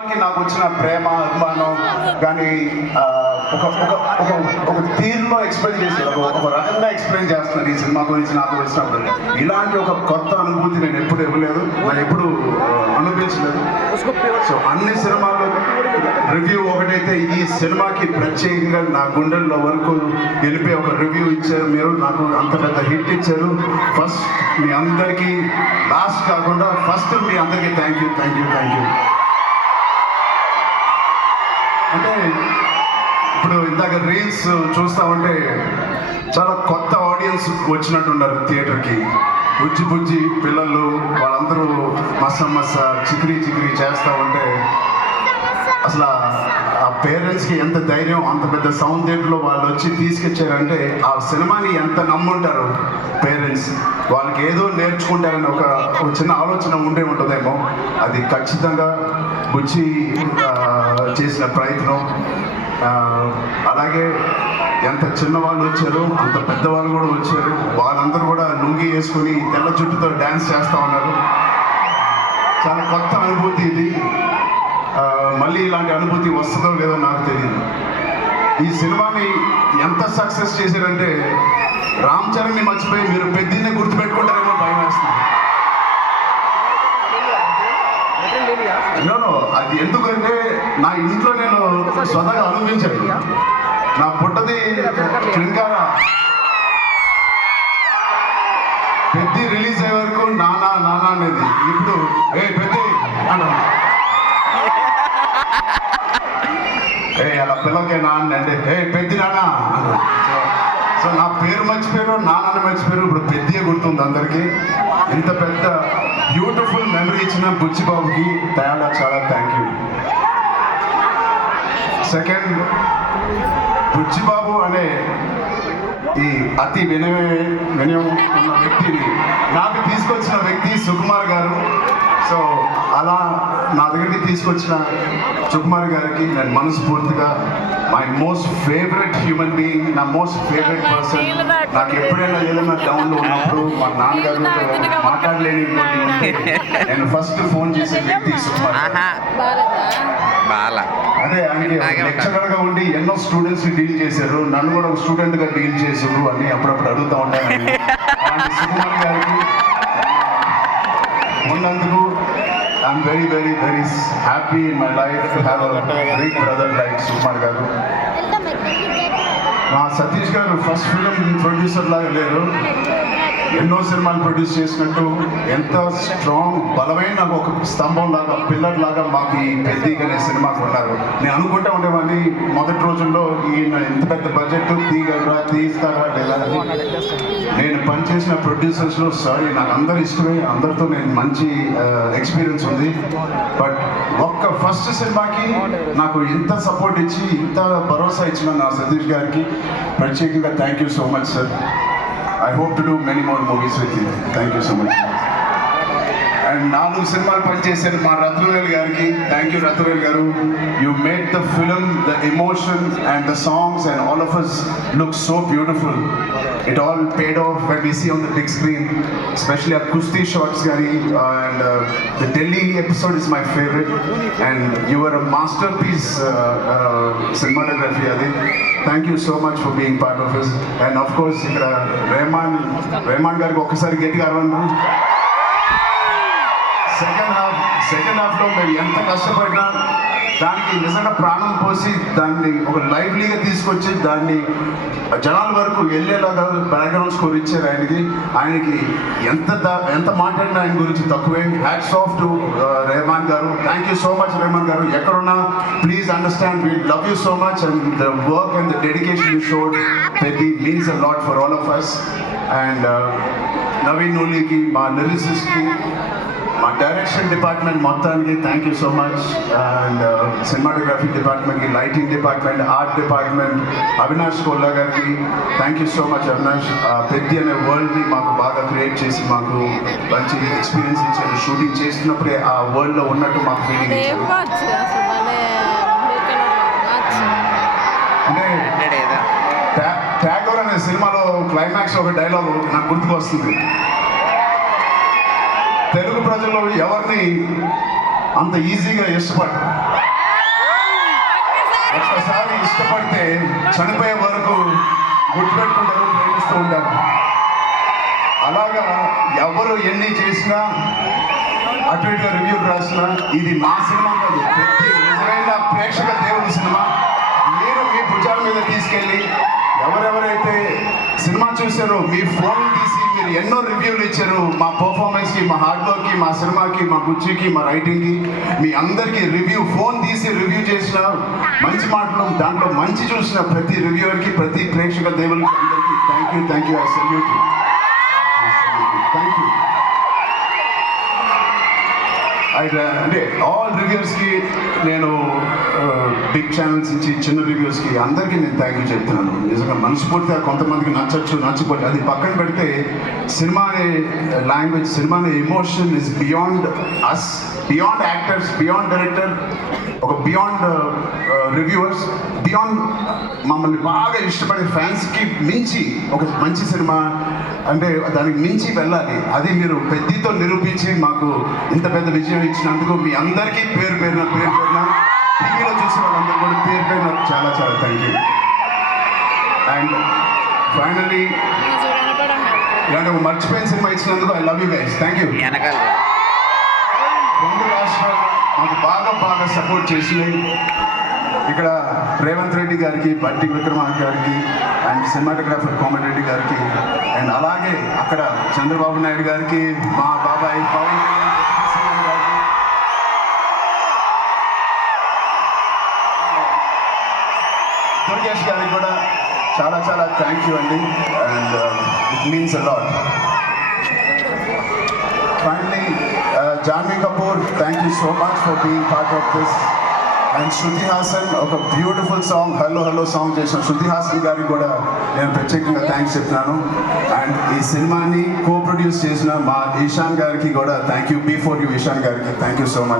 నాకు వచ్చిన ప్రేమ అభిమానం కానీ ఒక ఒక ఒక ఒక తీరులో ఎక్స్ప్లెయిన్ చేశారు, ఒక రకంగా ఎక్స్ప్లెయిన్ చేస్తున్నారు ఈ సినిమా గురించి నాకు వచ్చినప్పుడు. ఇలాంటి ఒక కొత్త అనుభూతి నేను ఎప్పుడు ఇవ్వలేదు, నేను ఎప్పుడు అనుభవించలేదు. సో అన్ని సినిమాలు రివ్యూ ఒకటైతే ఈ సినిమాకి ప్రత్యేకంగా నా గుండెల్లో వరకు వెళ్ళిపోయి ఒక రివ్యూ ఇచ్చారు మీరు, నాకు అంత పెద్ద హిట్ ఇచ్చారు. ఫస్ట్ మీ అందరికీ, లాస్ట్ కాకుండా ఫస్ట్ మీ అందరికీ థ్యాంక్ యూ. అంటే ఇప్పుడు ఇందాక రీల్స్ చూస్తూ ఉంటే చాలా కొత్త ఆడియన్స్ వచ్చినట్టున్నారు థియేటర్కి. బుజ్జి పిల్లలు వాళ్ళందరూ మస్స చికిరి చేస్తూ ఉంటే అసలు ఆ పేరెంట్స్కి ఎంత ధైర్యం, అంత పెద్ద సౌండ్ థియేటర్లో వాళ్ళు వచ్చి తీసుకొచ్చారంటే ఆ సినిమాని ఎంత నమ్ముంటారు పేరెంట్స్. వాళ్ళకి ఏదో నేర్చుకుంటారని ఒక చిన్న ఆలోచన ఉంటుందేమో. అది ఖచ్చితంగా బుజ్జి చేసిన ప్రయత్నం. అలాగే ఎంత చిన్నవాళ్ళు వచ్చారు, అంత పెద్దవాళ్ళు కూడా వచ్చారు. వాళ్ళందరూ కూడా లుంగి వేసుకొని తెల్ల జుట్టుతో డ్యాన్స్ చేస్తూ ఉన్నారు. చాలా కొత్త అనుభూతి ఇది. మళ్ళీ ఇలాంటి అనుభూతి వస్తుందో లేదో నాకు తెలియదు. ఈ సినిమాని ఎంత సక్సెస్ చేశారంటే రామ్ చరణ్ని మర్చిపోయి మీరు పెద్దినే గుర్తుపెట్టుకుంటారేమో భయం వేస్తుంది. నో అది ఎందుకంటే నా ఇంట్లో నేను స్వతగా అనుభవించాను. నా పుట్టది శృంగార, పెద్ది రిలీజ్ అయ్యే వరకు నానా అనేది. ఇప్పుడు పెద్ది అన్నా అలా పిల్లకే నాన్న అంటే పెద్ది నాన్న. సో నా పేరు మర్చిపోయారు, నాన్నని మర్చిపోయారు, ఇప్పుడు పెద్దే గుర్తుంది అందరికీ. ఇంత పెద్ద బ్యూటిఫుల్ మెమరీ ఇచ్చిన బుచ్చిబాబుకి చాలా థ్యాంక్ యూ. సెకండ్, బుచ్చిబాబు అనే ఈ అతి వినయం ఉన్న వ్యక్తిని నాకు తీసుకొచ్చిన వ్యక్తి సుకుమార్ గారు. సో అలా నా దగ్గరికి తీసుకొచ్చిన సుకుమార్ గారికి నేను మనస్ఫూర్తిగా, my most favourite human being, నా మోస్ట్ ఫేవరెట్ పర్సన్. నాకు ఎప్పుడైనా ఏదైనా డౌన్లో ఉన్నప్పుడు మా నాన్నగారు మాట్లాడలేని నేను ఫస్ట్ ఫోన్ చేసే వ్యక్తి సుకుమార్. అదే ఆయనకి లెక్చరర్గా ఉండి ఎన్నో స్టూడెంట్స్ డీల్ చేశారు, నన్ను కూడా ఒక స్టూడెంట్గా డీల్ చేశారు అని అప్పుడప్పుడు అడుగుతూ ఉంటాను. అలాంటి సుకుమార్ గారికి ఉన్నందుకు I'm very happy in my life to have a great brother like Sukumar గారు. మా సతీష్ గారు ఫస్ట్ ఫిలిం ప్రొడ్యూసర్ లాగా లేరు, ఎన్నో సినిమాలు ప్రొడ్యూస్ చేసినట్టు ఎంత స్ట్రాంగ్ బలమైన ఒక స్తంభం లాగా, పిల్లర్ లాగా మాకు ఈ పెద్ది అనే సినిమాకు ఉన్నారు. నేను అనుకుంటా ఉండేవాడిని మొదటి రోజుల్లో ఈయన ఇంత పెద్ద బడ్జెట్ తీస్తారా లేదా. నేను పనిచేసిన ప్రొడ్యూసర్స్లో నాకు అందరూ ఇష్టమే, అందరితో నేను మంచి ఎక్స్పీరియన్స్ ఉంది. బట్ ఒక్క ఫస్ట్ సినిమాకి నాకు ఇంత సపోర్ట్ ఇచ్చి ఇంత భరోసా ఇచ్చిన నా సతీష్ గారికి ప్రత్యేకంగా thank you so much sir. I hope to do many more movies with you. Thank you so much. And 4 సినిమాలు పనిచేశారు మా రత్నవేల్ గారికి. థ్యాంక్ యూ రత్నవేల్ గారు. You made the film, the emotion and the songs and all of us look so beautiful. It all paid off when we see on the big screen, especially our Kusti shots gari, and the Delhi episode is my favorite, and you were a masterpiece cinematography adi. Thank you so much for being part of us. And of course ikkada Rahman gariki okkasari gettiga arvandu. Second హాఫ్లో మేము ఎంత కష్టపడినా దానికి నిజంగా ప్రాణం పోసి దాన్ని ఒక లైవ్లీగా తీసుకొచ్చి దాన్ని జనాల వరకు వెళ్ళేలాగా బ్యాక్గ్రౌండ్ స్కోర్ ఇచ్చారు ఆయనకి ఎంత మాట్లాడినా ఆయన గురించి తక్కువే. హ్యాట్స్ ఆఫ్ టు రెహమాన్ గారు. Thank you so much Rahman గారు. ఎక్కడున్నా please understand we love you so much and the work and the dedication you showed Peddi means a lot for all of us. And Naveen నూలికి, మా లిరిసిస్ట్కి, మా డైరెక్షన్ డిపార్ట్మెంట్ మొత్తానికి thank you so much. And cinematography డిపార్ట్మెంట్కి, lighting department, art department, Avinash Kolla గారికి thank you so much. Avinash Peddi అనే వరల్డ్ని మాకు బాగా క్రియేట్ చేసి మాకు మంచి ఎక్స్పీరియన్స్ ఇచ్చారు. షూటింగ్ చేస్తున్నప్పుడే ఆ వరల్డ్లో ఉన్నట్టు మాకు ఫీలింగ్ ఇచ్చారు. అంటే ట్యాగోర్ అనే సినిమాలో క్లైమాక్స్ ఒక డైలాగ్ నాకు గుర్తుకు వస్తుంది. తెలుగు ప్రజలు ఎవరిని అంత ఈజీగా ఇష్టపడరు. ఇష్టపడితే చనిపోయే వరకు గుర్తుపెట్టుకుంటారు, ప్రేమిస్తూ ఉంటారు. అలాగా ఎవరు ఎన్ని చేసినా అటు ఇటుగా రివ్యూలు రాసినా ఇది మా సినిమా కాదు, ప్రతి నిజమైన ప్రేక్షక దేవుడి సినిమా. మీరు మీ భుజాల మీద తీసుకెళ్ళి ఎవరెవరైతే సినిమా చూశారో మీ ఫోన్ తీసి మీరు ఎన్నో రివ్యూలు ఇచ్చారు మా పర్ఫార్మెన్స్కి, మా హార్డ్ వర్క్కి, మా సినిమాకి, మా గుచ్చికి, మా రైటింగ్కి. మీ అందరికీ ఫోన్ తీసి రివ్యూ చేసిన మంచి మాటలు, దాంట్లో మంచి చూసిన ప్రతి రివ్యూవర్కి, ప్రతి ప్రేక్షక దేవుడికి అందరికీ thank you. I salute you. Thank you. అంటే ఆల్ రివ్యూస్కి నేను బిగ్ ఛానల్స్ నుంచి చిన్న రివ్యూస్కి అందరికీ నేను థ్యాంక్ యూ చెప్తున్నాను. నిజంగా మనస్ఫూర్తిగా కొంతమందికి నచ్చచ్చు, నచ్చకపోతే అది పక్కన పెడితే సినిమా అనే లాంగ్వేజ్, సినిమా అనే emotion is beyond us, beyond actors, beyond director, ఒక బియాండ్ రివ్యూవర్స్, బియాండ్ మమ్మల్ని బాగా ఇష్టపడే ఫ్యాన్స్కి మించి ఒక మంచి సినిమా అంటే దానికి మించి వెళ్ళాలి. అది మీరు పెద్దతో నిరూపించి మాకు ఇంత పెద్ద విజయం ఇచ్చినందుకు మీ అందరికీ పేరు పేరున టీవీలో చూసే వాళ్ళందరూ కూడా పేరు పేరున చాలా థ్యాంక్ యూ. అండ్ ఫైనల్లీ ఇలాంటి ఒక మర్చిపోయిన సినిమా ఇచ్చినందుకు I love you guys. Thank you. రెండు రాష్ట్రాలు మాకు బాగా సపోర్ట్ చేసినాయి. ఇక్కడ రేవంత్ రెడ్డి గారికి, బట్టి విక్రమార్క గారికి, అండ్ సినిమాటోగ్రాఫర్ కోమటిరెడ్డి గారికి, అండ్ అలాగే అక్కడ చంద్రబాబు నాయుడు గారికి, మా బాబాయ్ పవన్ గారికి, దుర్గేష్ గారికి కూడా చాలా థ్యాంక్ యూ అండి. And it means a lot. Finally Janhvi Kapoor, thank you so much for being part of this. And Shruti Haasan ఒక బ్యూటిఫుల్ సాంగ్ హలో సాంగ్ చేసిన శృతి హాసన్ గారికి కూడా నేను ప్రత్యేకంగా థ్యాంక్స్ చెప్తున్నాను. అండ్ ఈ సినిమాని ప్రొడ్యూస్ చేసిన మా ఈశాన్ గారికి కూడా థ్యాంక్ యూ. B4U ఈశాన్ గారికి థ్యాంక్ యూ సో మచ్.